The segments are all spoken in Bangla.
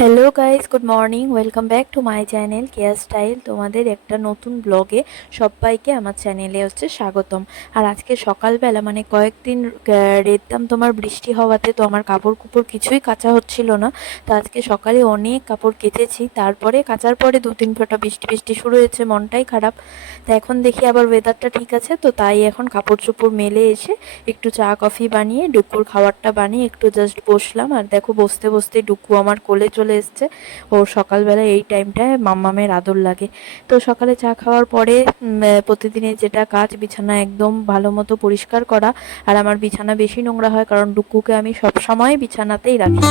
Hello guys good morning welcome back to my channel care style তোমাদের একটা নতুন ব্লগে সবাইকে আমার চ্যানেলে হচ্ছে স্বাগতম। আর আজকে সকালবেলা মানে কয়েকদিন রেতাম তোমার বৃষ্টি হওয়াতে তো আমার কাপড় কুপড় কিছুই কাঁচা হচ্ছিল না। তো আজকে সকালে অনেক কাপড় কেচেছি। তারপরে কাচার পরে দু তিন ফোঁটা বৃষ্টি বৃষ্টি শুরু হয়েছে, মনটাই খারাপ। তো এখন দেখি আবার ওয়েদারটা ঠিক আছে, তো তাই এখন কাপড় চোপড় মেলে এসে একটু চা, কফি বানিয়ে, ডুকুর খাবারটা বানিয়ে একটু জাস্ট বসলাম। আর দেখো, বসতে বসতে ডুকু আমার কোলে চলে এসছে। ওর সকালবেলা এই টাইমটায় মাম্মামের আদর লাগে। তো সকালে চা খাওয়ার পরে প্রতিদিনের যেটা কাজ, বিছানা একদম ভালো মতো পরিষ্কার করা। আর আমার বিছানা বেশি নোংরা হয়, কারণ ডুকুকে আমি সব সময় বিছানাতেই রাখি।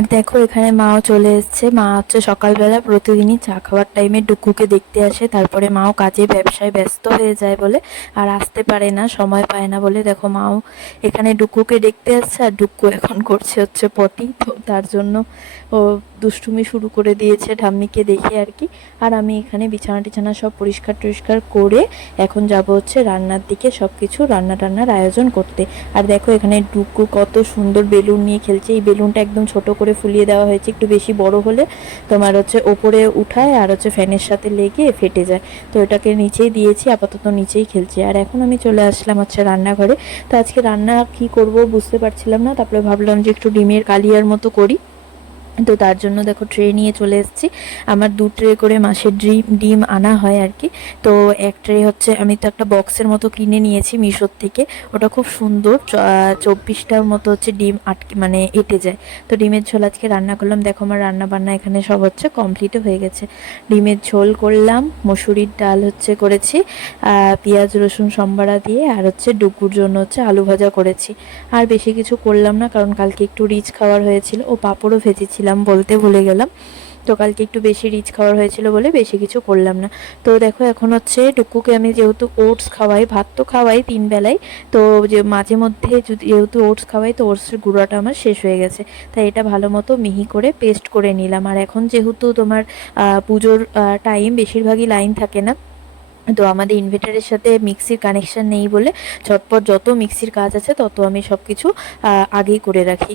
আর দেখো, এখানে মাও চলে এসছে। মা হচ্ছে সকালবেলা প্রতিদিনই চা খাওয়ার টাইমে ডুকুকে দেখতে আসে। তারপরে মাও কাজে, ব্যবসায় ব্যস্ত হয়ে যায় বলে। আর আসতে পারে না, সময় পায় না বলে। দেখো, মাও এখানে ডুকুকে দেখতে আসছে, আর ডুকু এখন করছে হচ্ছে পটি। তো তার জন্য ও দুষ্টুমি শুরু করে দিয়েছে ঠাম্মিকে দেখে আর কি। আর আমি এখানে বিছানা টিছানা সব পরিষ্কার টরিষ্কার করে এখন যাব হচ্ছে রান্নার দিকে সব কিছু রান্না টান্নার আয়োজন করতে। আর দেখো এখানে ডুকু কত সুন্দর বেলুন নিয়ে খেলছে। এই বেলুনটা একদম ছোট করে ফুলিয়ে দেওয়া হয়েছে। একটু বেশি বড় হলে তোমার হচ্ছে ওপরে উঠায় আর হচ্ছে ফ্যানের সাথে লেগে ফেটে যায়। তো এটাকে নিচেই দিয়েছি, আপাতত নিচেই খেলছে। আর এখন আমি চলে আসলাম হচ্ছে রান্নাঘরে। তো আজকে রান্না কি করব বুঝতে পারছিলাম না। তারপরে ভাবলাম যে একটু ডিমের কালিয়ার মতো করি। তো তার জন্য দেখো ট্রে নিয়ে চলে এসেছি। আমার দু ট্রে করে মাসের ডিম ডিম আনা হয় আর কি তো এক ট্রে হচ্ছে, আমি তো একটা বক্সের মতো কিনে নিয়েছি মিশোর থেকে। ওটা খুব সুন্দর চব্বিশটার মতো হচ্ছে ডিম আটকে মানে এটে যায়। তো ডিমের ঝোল আজকে রান্না করলাম। দেখো আমার রান্না বান্না এখানে সব হচ্ছে কমপ্লিটও হয়ে গেছে। ডিমের ঝোল করলাম, মসুরির ডাল হচ্ছে করেছি পেঁয়াজ, রসুন সম্বারা দিয়ে, আর হচ্ছে ডুকুর জন্য হচ্ছে আলু ভাজা করেছি। আর বেশি কিছু করলাম না, কারণ কালকে একটু রিচ খাওয়ার হয়েছিল। ও পাঁপড়ও ভেজেছিলাম গেছিলাম বলতে ভুলে গেলাম। তো কালকে একটু বেশি রিচ খাওয়ার হয়েছিল বলে বেশি কিছু করলাম না। তো দেখো এখন হচ্ছে টুকুকে আমি যেহেতু ওটস খাওয়াই, ভাত তো খাওয়াই তিন বেলায় তো যে মাঝে মধ্যে যেহেতু ওটস খাওয়াই, তো ওটসের গুঁড়াটা আমার শেষ হয়ে গেছে। তাই এটা ভালো মতো মিহি করে পেস্ট করে নিলাম। আর এখন যেহেতু তোমার পুজোর টাইম বেশিরভাগই লাইন থাকে না, তো আমাদের ইনভার্টারের সাথে মিক্সির কানেকশান নেই বলে ঝটপট যত মিক্সির কাজ আছে তত আমি সব কিছু আগেই করে রাখি।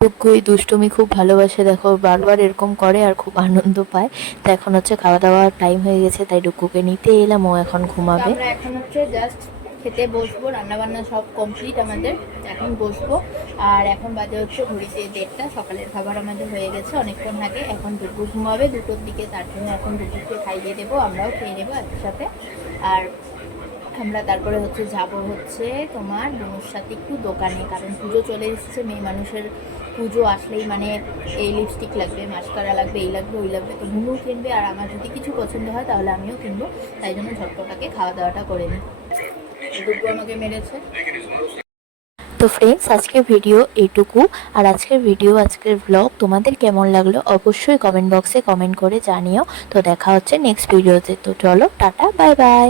গাওয়া দুষ্টুমি, খুব ভালোবাসে, দেখো, বারবার এরকম করে আর খুব আনন্দ পায়। তো এখন হচ্ছে খাওয়া দাওয়ার টাইম হয়ে গেছে, তাই ডুকুকে নিতে এলাম, ও এখন ঘুমাবে। এখন হচ্ছে জাস্ট খেতে বসবো, রান্নাবান্না সব কমপ্লিট আমাদের। এখন বসবো। আর এখন বাজে হচ্ছে ঘড়িতে দেড়টা, সকালের খাবার আমাদের হয়ে গেছে, অনেকক্ষণ আগে। এখন দুপুর ঘুমাবে, দুটোর দিকে তার জন্য এখন দুপুরকে খাইয়ে দেবো, আমরাও খেয়ে নেব একসাথে আর আমরা তারপরে হচ্ছে যাব হচ্ছে তোমার বোনের সাথে একটু দোকানে, কারণ পুজো চলে এসেছে, মেয়ে মানুষের পুজো আসলেই মানে এই লিপস্টিক লাগবে মাস্কারা লাগবে, এই লাগবে, ওই লাগবে। তো বুনু কিনবে, আর আমার যদি কিছু পছন্দ হয় তাহলে আমিও কিনবো, তাই জন্য ঝটপটাকে খাওয়া দাওয়াটা করে নিই। আমাকে মেরেছে। তো ফ্রেন্ডস আজকের ভিডিও এটুকু আর আজকের ভিডিও আজকের ব্লগ তোমাদের কেমন লাগল অবশ্যই কমেন্ট বক্সে কমেন্ট করে জানিও। তো দেখা হচ্ছে নেক্সট ভিডিওতে তো। চলো, টাটা বাই বাই